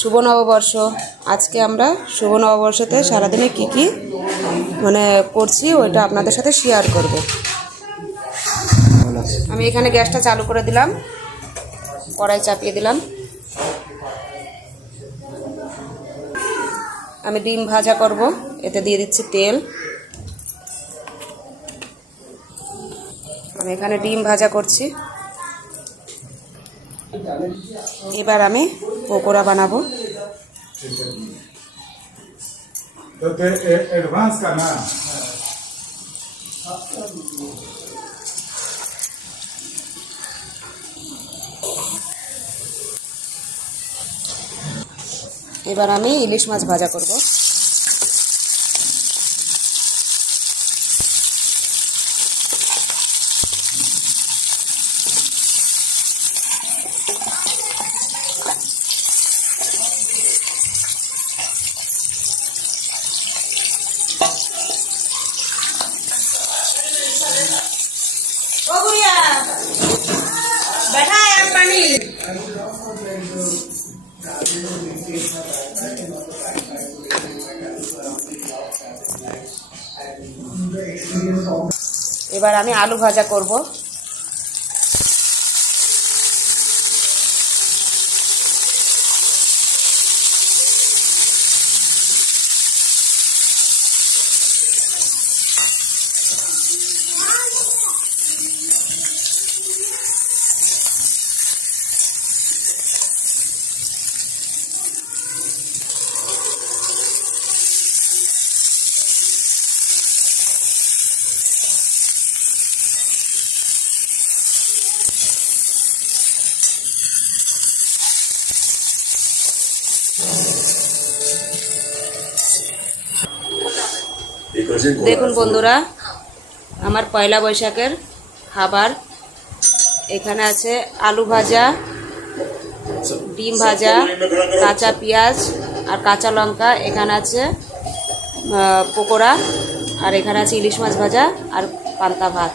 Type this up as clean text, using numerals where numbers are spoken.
শুভ নববর্ষ। আজকে আমরা শুভ নববর্ষতে সারাদিনে কি কি মানে করছি ওইটা আপনাদের সাথে শেয়ার করব। আমি এখানে গ্যাসটা চালু করে দিলাম, কড়াই চাপিয়ে দিলাম। আমি ডিম ভাজা করব, এতে দিয়ে দিচ্ছি তেল। আমি এখানে ডিম ভাজা করছি। এবার আমি পকোড়া বানাবো। এবার আমি ইলিশ মাছ ভাজা করব। এবার আমি আলু ভাজা করব। দেখুন বন্ধুরা, আমার পয়লা বৈশাখের খাবার এখানে আছে আলু ভাজা, ডিম ভাজা, কাঁচা পেঁয়াজ আর কাঁচা লঙ্কা, এখানে আছে পকোড়া, আর এখানে আছে ইলিশ মাছ ভাজা আর পান্তা ভাত।